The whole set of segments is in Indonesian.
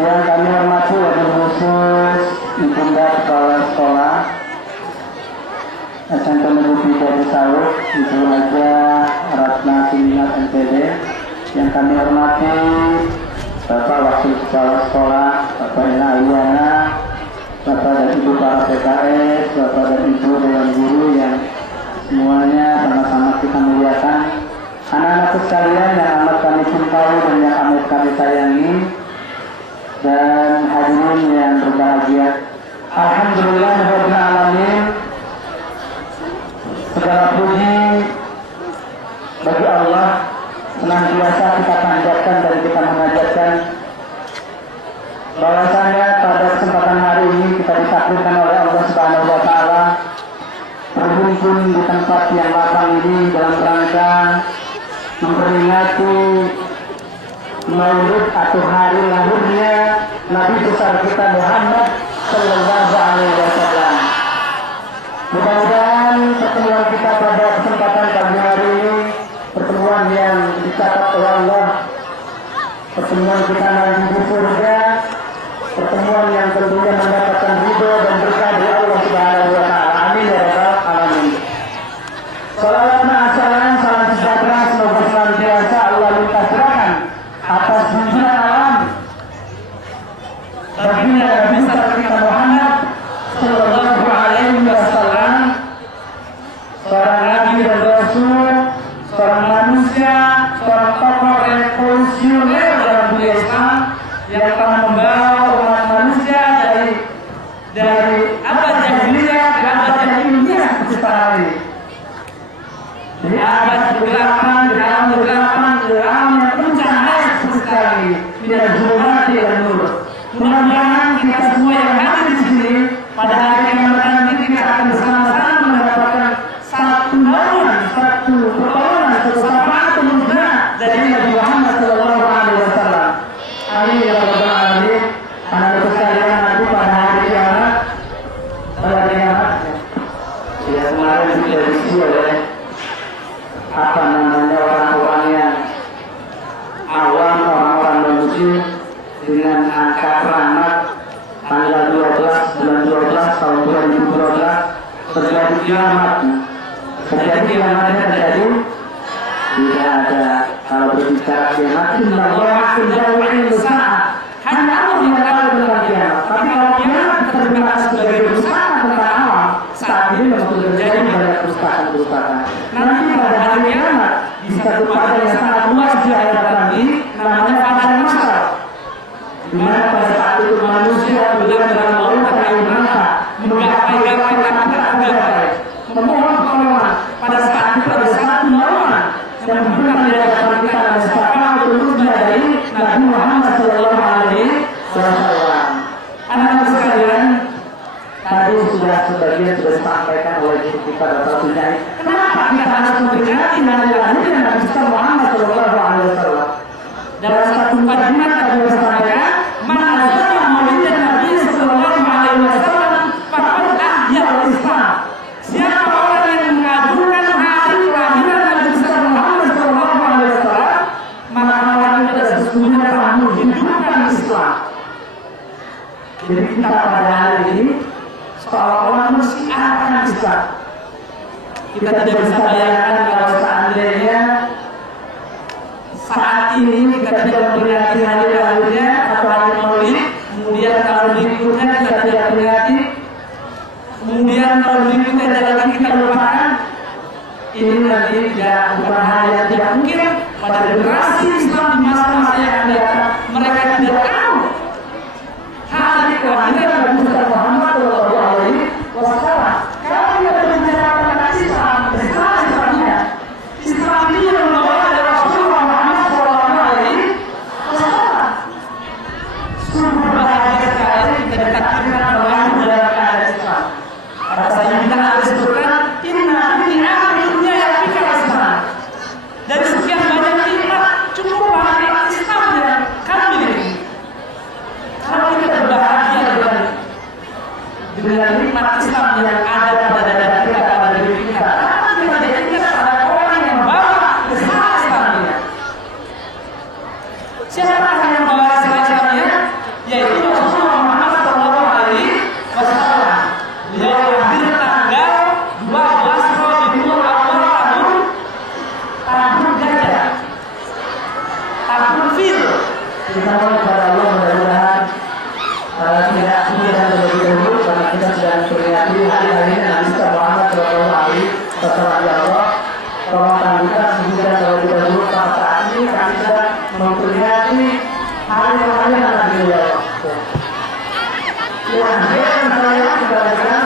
Yang kami hormati wabil khusus Ibunda Kepala Sekolah SMP Negeri 3 Cisauk, Ibu Haja Ratna Siminat NPD. Yang kami hormati Bapak Wakil Kepala Sekolah, Bapak Ina Ayana, Bapak dan Ibu para PKS, Bapak dan Ibu Dewan Guru yang semuanya sama-sama kita muliakan. Anak-anakku sekalian yang amat kami cintai dan yang amat kami sayangi, dan hadirin yang berbahagia. Alhamdulillah Rabbil Alamin, segala puji bagi Allah, senantiasa kita panjatkan dan kita mengajarkan bahwasanya pada kesempatan hari ini kita ditakdirkan oleh Allah Subhanahu wa Ta'ala berkumpul di tempat yang lapang ini dalam rangka memperingati Maulid atau hari lahirnya Nabi besar kita Muhammad Sallallahu Alaihi Wasallam. Mudah-mudahan pertemuan kita pada kesempatan pagi hari ini pertemuan yang dicatat oleh Allah, pertemuan kita nanti di surga, pertemuan yang tentunya mendapatkan ridho dan berkah dari Allah Subhanahu Wa Taala. Amin ya rabbal alamin. Salawat salam sejahtera semoga senantiasa Allah limpahkan atas junjungan alam baginda Nabi besar kita Muhammad Sallallahu Alaihi Wasallam, seorang Nabi dan Rasul, seorang manusia, seorang tokoh revolusioner dalam dunia Islam yang telah membawa umat manusia dari abad jahiliyah ke abad jahiliyah sekarang ini. Dari abad kegelapan, dari alam kegelapan, dari alam yang penuh cahaya sekali, tidak zulmati dan nur. Mudah-mudahan kita semua yang hadir di sini pada hari kiamat nanti kita akan bersama-sama mendapatkan satu naungan, satu pertolongan, satu syafaat penuhnya dari Nabi Muhammad Sallallahu Alaihi Wasallam. Amin ya rabbal alamin. Anak-anak sekalian, nanti pada hari kiamat, ya kemarin diprediksi oleh orang-orang yang awam, orang-orang non-muslim, dengan angka keramat tanggal 12 bulan 12 tahun 2012 terjadi kiamat. Terjadi kiamatnya terjadi tidak ada. Kalau berbicara kiamat, Allah tidak usaha, hanya Allah yang tahu tentang kiamat. Tapi kalau kiamat diterjemahkan sebagai usaha tentang alam, saat ini memang terjadi banyak kerusakan. Nanti pada hari kiamat di satu pada yang sangat luas di akhirat nanti, namanya pada masal, di mana pada saat itu manusia berjalan dalam lautan air mata, menggapai-gapai tapi tak tergapai, memohon pertolongan. Pada saat itu ada satu naungan yang diberikan di hadapan kita dan syafaat turunnya dari Nabi Muhammad Sallallahu Alaihi Wasallam. Anak-anak sekalian, tadi sudah sebagian sudah disampaikan oleh kita Bapak Sujai. Kenapa kita harus memperingati hari lahirnya Nabi besar Muhammad Sallallahu Alaihi Wasallam? Dalam satu kalimat tadi disampaikan, "Man azama maulidan Nabi Sallallahu Alaihi Wasallam faqad ahya al-Islam." Siapa orang yang mengagungkan hari kelahiran Nabi besar Muhammad Sallallahu Alaihi Wasallam, maka orang itu adalah sesungguhnya telah menghidupkan Islam. Jadi kita pada hari ini seolah-olah mensiarkan Islam. Kita tidak bisa bayangkan kalau seandainya saat ini kita tidak memperingati hari lahirnya atau hari Maulid, kemudian tahun berikutnya kita tidak peringati, kemudian tahun berikutnya lagi kita lupakan. Ini nanti bukan hal yang tidak mungkin pada generasi Islam di masa-masa yang akan datang. Mereka tidak tahu hari kelahiran Nabi besar Muhammad Sallallahu Alaihi dengan nikmat Islam yang ada pada dada kita, pada diri kita. Kita tidak ingat pada orang yang bawa risalah Islamiyah. Siapa yang bawa risalah Islamiyah? Yaitu Rasulullah Muhammad SAW. Beliau lahir tanggal 12 Rabiul Awal tahun gajah, tahun fil. Kita mohon kepada Allah mudah-mudahan tidak hujan terlebih dahulu karena kita sedang memperingati hari-hari Nabi Muhammad SAW. Ya Allah, tolong tangguhkan hujan terlebih dahulu karena saat ini kami sedang memperingati hari-hari Nabi Allah. Ya, saya kita bacakan.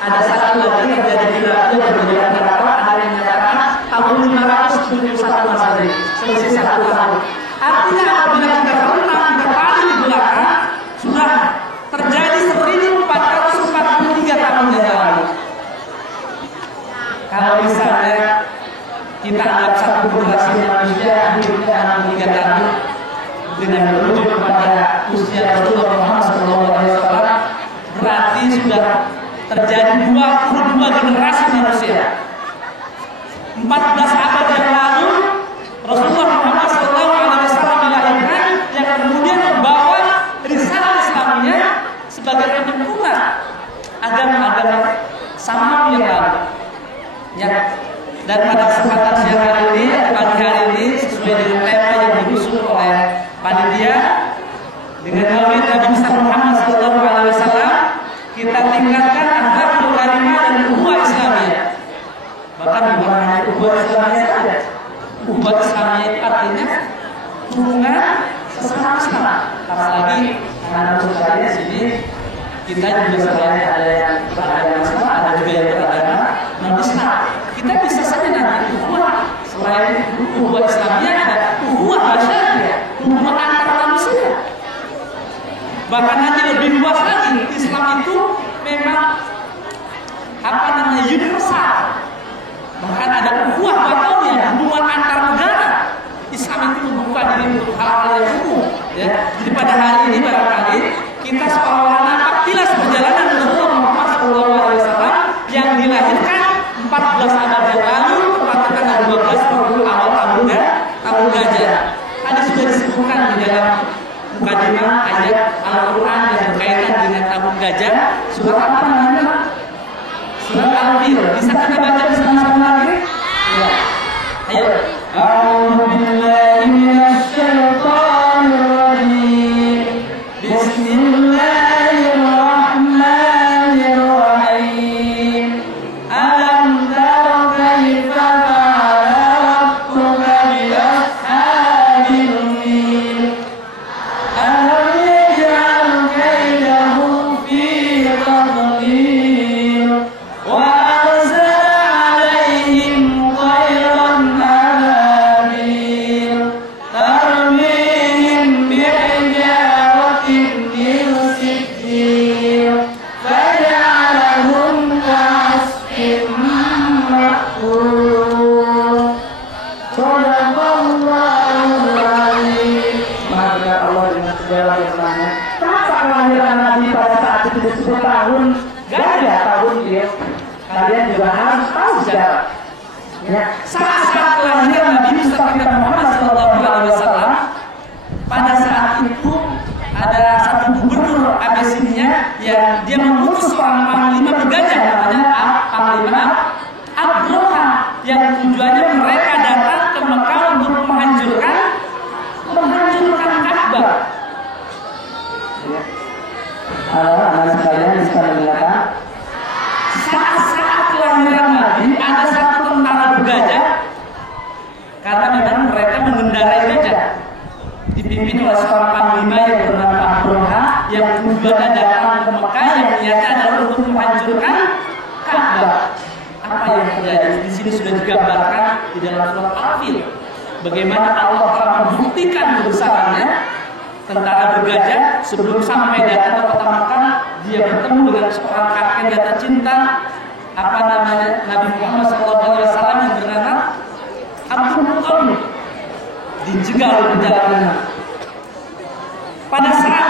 Ada satu lagi terjadi di berbeda pendapat, ada yang menyatakan tahun 571 Masehi, selisih 1 tahun. Artinya apabila kita renang kita paling di belakang sudah terjadi 1443 tahun yang lalu. Kalau misalnya kita anggap satu generasi manusia hidupnya 63 tahun dengan merujuk kepada usia Rasulullah Muhammad SAW, berarti sudah terjadi 22 generasi manusia. 14 abad yang lalu Rasulullah Muhammad SAW dilahirkan, yang kemudian membawa risalah Islamiyah sebagai penyempurna agama-agama sama yang lalu. Ya. Dan pada kesempatan siang hari ini, pagi hari ini, sesuai dengan tema yang diusung oleh panitia dengan Maulid Nabi Muhammad SAW, kita tingkatkan akhlakul karimah dan ukhuwah Islamiyah. Bahkan bukan hanya ukhuwah Islamiyah saja. Ukhuwah Islamiyah itu artinya hubungan sesama Islam. Apalagi anak-anak sekalian di sini kita juga selain ada yang beragama Islam, ada juga yang beragama non-Islam. Kita bisa saja nanti ukhuwah selain ukhuwah Islamiyah ada ukhuwah masyarakat, hubungan antar manusia. Bahkan nanti lebih luas lagi, Islam itu memang universal. Bahkan ada ukhuwah bataunya, hubungan antar negara. Islam itu membuka diri untuk hal-hal yang umum. Ya. Jadi pada hari ini barangkali kita seolah-olah nampak kilas perjalanan Rasulullah Muhammad SAW yang dilahirkan 14 abad yang lalu, tepatnya tanggal 12 awal tahun gajah. Tadi sudah disebutkan di dalam mukadimah ayat Al-Quran yang berkaitan dengan tahun gajah. Surat apa namanya? Surat Al-Fil. Bisa kita baca bersama-sama lagi? Ya. Ayo. A'udzu billahi minasy syaithanir rajim. Bismillahirrahmanirrahim. Alam tara kaifa fa'ala rabbuka bi ashabil fil. Alam yaj'al kaydahum fi tadlil wa arsala 'alaihim tayran ababil tarmihim bi'ijaratin min sijil faj'alahum ka'asfin ma'kul. Sadaqallahul azim. Maha Allah dengan segala firman-Nya. Kenapa kelahiran Nabi pada saat itu disebut tahun gajah, tahun dia? Kalian juga harus tahu sejarah. Ya, saat kelahiran Nabi kita Muhammad SAW, pada saat itu ada satu gubernur Abyssinia yang dia mengutus seorang panglima bergajah namanya Panglima Abroha, yang tujuannya mereka datang ke Mekah untuk menghancurkan Ka'bah. Anak-anak sekalian bisa melihat saat kelahiran Nabi ada satu tentara bergajah, karena memang mereka mengendarai gajah, dipimpin oleh seorang panglima yang bernama Abroha, yang tujuannya datang ke Mekah yang niatnya adalah untuk menghancurkan Ka'bah. Apa yang terjadi? Di sini sudah digambarkan di dalam surat Al-Fil bagaimana Allah telah membuktikan kebesarannya tentara bergajah sebelum sampai datang ke kota Mekah, dia bertemu dengan seorang kakek yang tercinta, Nabi Muhammad SAW yang bernama Abdul Muthalib, dijegal di perjalanan. Pada saat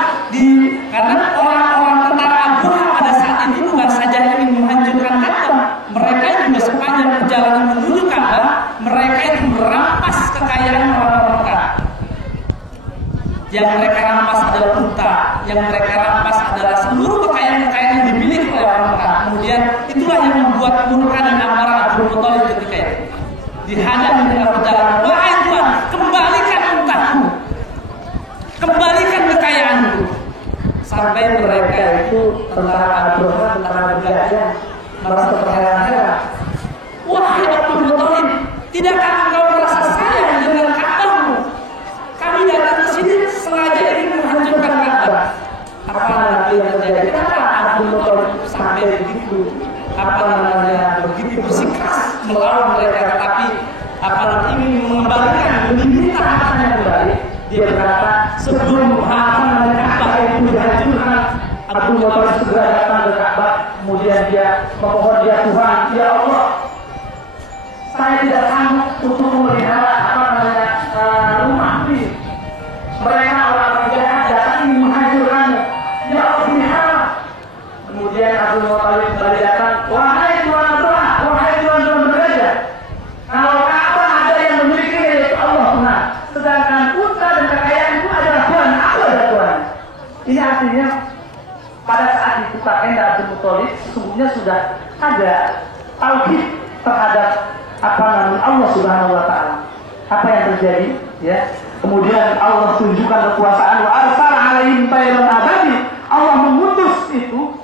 karena orang-orang tentara Abraha pada saat itu bukan saja ingin menghancurkan Ka'bah, mereka juga sepanjang perjalanan menuju Ka'bah, mereka itu merampas kekayaan orang Mekah. Yang mereka rampas adalah unta, yang mereka rampas adalah seluruh kekayaan-kekayaan yang dimiliki oleh orang Mekah. Kemudian itulah yang membuat murka dan amarah Abdul Muthalib ketika itu. Dihadapi dengan perjalanan, wahai Tuhan, kembalikan untaku, kembalikan kekayaanku. Sampai mereka itu tentara Abraha, tentara bergajah, merasa terheran-heran. Wahai Abdul Muthalib, tidakkah engkau merasa sayang dengan Ka'bahmu? Kami datang ke sini sengaja ingin menghancurkan Ka'bah. Apa nanti yang terjadi? Kenapa Abdul Muthalib sampai begitu begitu bersikeras melawan mereka, tetapi ingin mengembalikan, meminta hartanya kembali? Dia berkata, sebelum Ka'bah itu dihancurkan, Abdul Muthalib segera datang ke Ka'bah, kemudian dia memohon, ya Tuhan, ya Allah, saya tidak sanggup untuk memelihara rumah ini. Mereka orang jahat datang ingin menghancurkannya. Ya Allah, pelihara. Kemudian Abdul Muthalib kembali datang, wahai Tuhan Abraha, wahai Tuhan bergajah, kalau Ka'bah ada yang memiliki yaitu Allah Tuhan, sedangkan unta dan kekayaan itu adalah Tuhan, aku adalah Tuhan. Ini artinya pada saat itu kakek Abdul Muthalib sesungguhnya sudah ada tauhid terhadap Allah Subhanahu wa Ta'ala. Apa yang terjadi? Ya. Kemudian Allah tunjukkan kekuasaan, wa arsala 'alaihim tayran ababil. Allah mengutus itu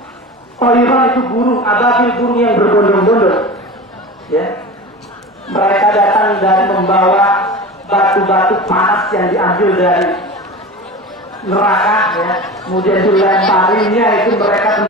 tayran, itu burung ababil, burung yang berbondong-bondong. Ya. Mereka datang dan membawa batu-batu panas yang diambil dari neraka, ya. Kemudian dilemparinya itu mereka